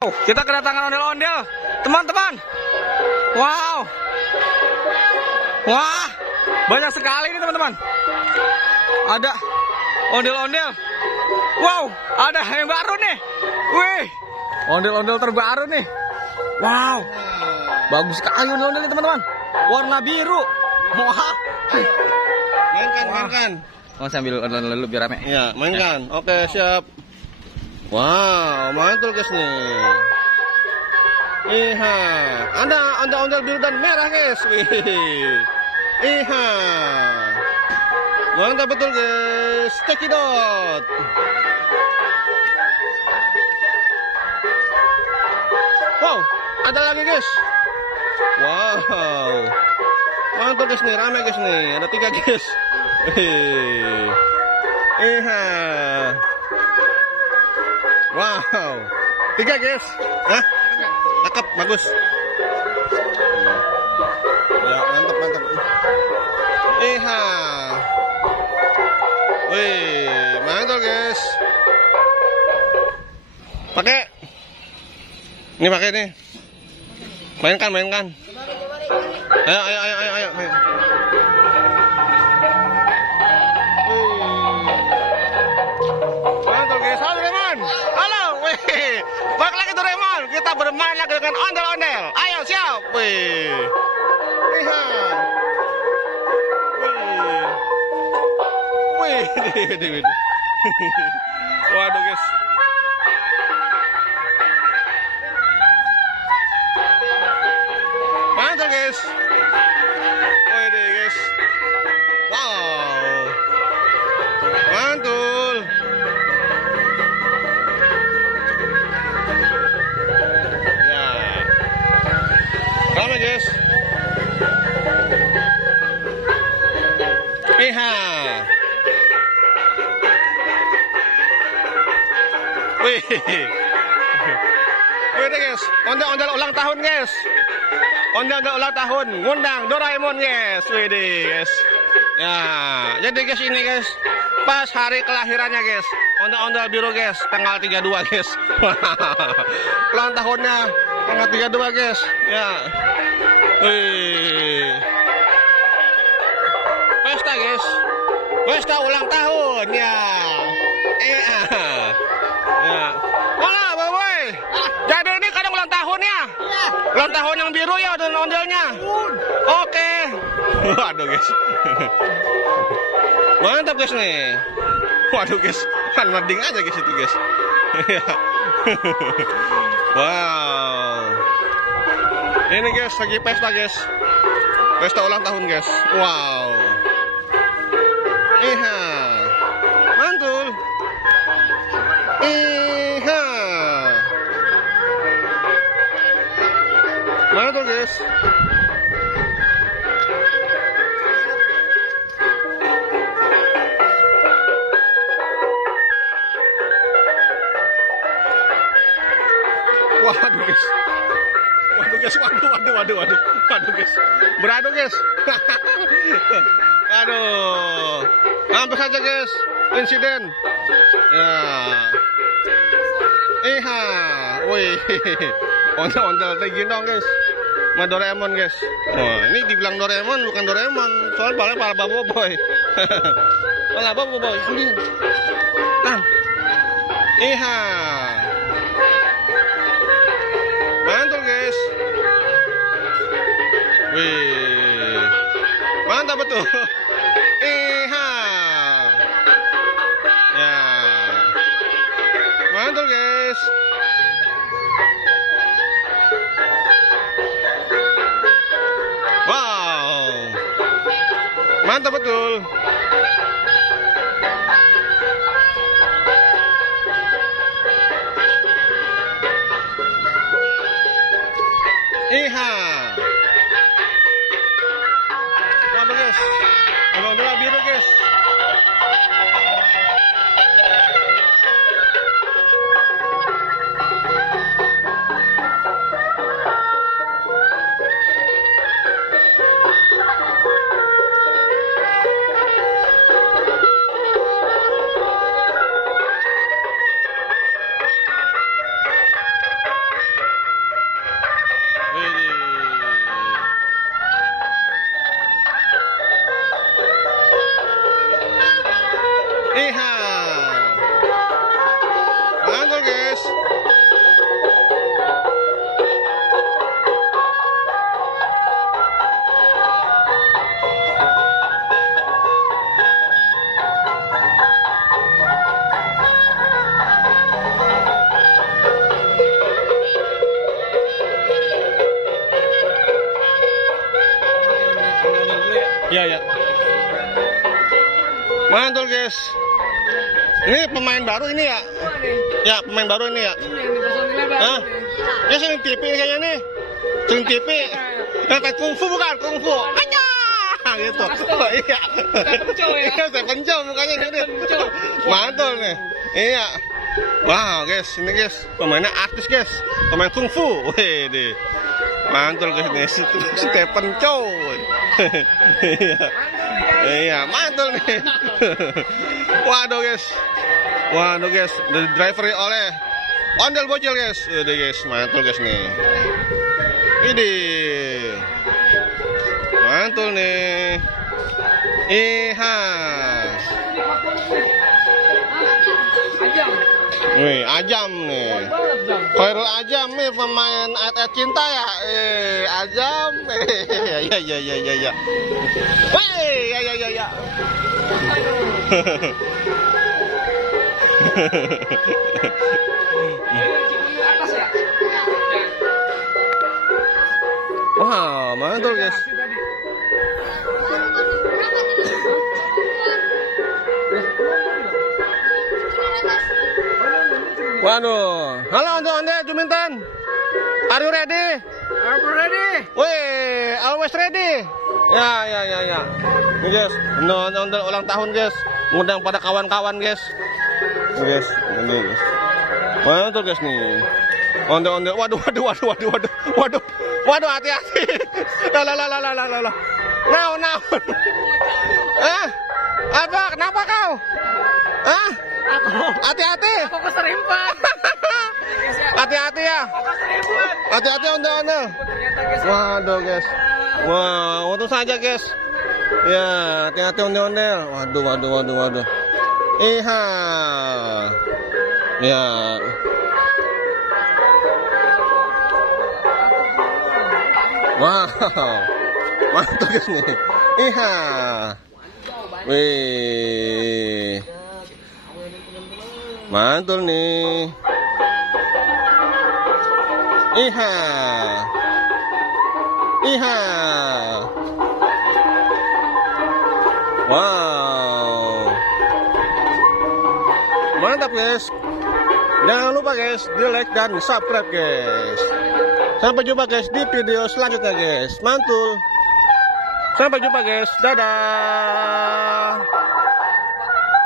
Kita kedatangan ondel-ondel, teman-teman. Wow, wah, banyak sekali ini teman-teman. Ada ondel-ondel. Wow, ada yang baru nih. Wih, ondel-ondel terbaru nih. Wow, bagus sekali ondel-ondel ini teman-teman. Warna biru. Wah, mainkan. Mau sambil ondel-ondel dulu biar rame. Ya, mainkan. Oke, siap. Wow, mantul guys nih. Iha, ada ondel-ondel biru dan merah guys. Wih. Iha. Mantap betul guys. Cekidot. Wow, ada lagi guys. Wow. Mantul guys nih, rame guys nih. Ada 3 guys. Wih. Iha. Wow, 3 guys. Hah? Cakep, bagus. Ya, mantap. Iha. Wih, mantap guys. Pakai. Ini pakai nih. Mainkan. Ayo. Balik lagi Doraemon, kita bermain lagi dengan ondel-ondel. Ayo siap. Wih. Lihat. Wih. Waduh guys. Mantap guys. Wih guys. Wow. Mantul. Rame guys. Iha. Wih. Wih guys, ondel-ondel ulang tahun guys. Ondel-ondel ulang tahun ngundang Doraemon guys. Wih guys. Ya, jadi guys ini guys pas hari kelahirannya guys. Ondel-ondel biru guys, tanggal 32 guys. Ulang tahunnya tanggal 32 guys. Ya. Wih. Pesta guys. Pesta ulang tahun ya. Ya. Wah, boy. Jadi ini kadang ulang tahun ya. Ulang tahun yang biru ya ondel-ondelnya. Oke. Waduh guys. Mantap guys nih. Waduh guys. Kan mending aja guys itu guys. Wow. Ini guys lagi pesta guys. Pesta ulang tahun guys. Wow. Iha. Mantul. Iha. Mantul guys. Waduh guys. Waduh guys. Beradu guys. Aduh. Hampir saja guys. Insiden. Ya. Iha. Wih. Ondel-ondel tinggi dong guys. Sama Doraemon guys. Wah, ini dibilang Doraemon bukan Doraemon. Soalnya pala Boboiboy. Pala Boboiboy. Sini. Iha. Mantul guys. Wih. Mantap betul. Iha. Ya. Mantul guys. Wow. Mantap betul. Iha. Mantap guys. Ondel-ondel biru guys. Iya, ya. Mantul, guys. Ini pemain baru ini ya? Ya, pemain baru ini ya? Hah? Ya, sering TV kayaknya nih. Sering TV. Kayak kungfu bukan? Kungfu. Aja! Gitu. Iya. Iya, saya pencol mukanya gini. Mantul nih. Iya. Wow, guys. Ini guys. Pemainnya artis, guys. Pemain kungfu. Wih, deh. Mantul guys nih. Stephen Chow. Iya. Iya, mantul nih. Waduh, guys. Waduh, guys. The driver oleh ondel bocil, guys. Udah, guys. Mantul, guys nih. Ini. Mantul nih. Iha. Wih, Ajam nih. Khairul Ajam nih pemain ayat cinta ya. Ajam. Ya. Wih, ya. Wah, mantul guys. Waduh, halo untuk Anda Juminten. Are you ready? I'm ready. Wih, always ready. Ya. Ini guys, ondel ulang tahun guys. Ngundang pada kawan-kawan guys. Ini guys, ini guys. Mantul guys nih. Ondel. Waduh, hati-hati. Lah. Nah. Apa? Kenapa kau? Hati-hati. Aku keserempet. Hati-hati ya. Hati-hati ondel. Waduh guys. Wah, untung saja guys. Ya, hati-hati ondel. Waduh. Iha. Ya. Wow. Mantap guys nih. Iha. Wih. Mantul nih. Iha. Wow. Mantap guys. Jangan lupa guys, di like dan subscribe guys. Sampai jumpa guys di video selanjutnya guys. Mantul. Sampai jumpa guys. Dadah.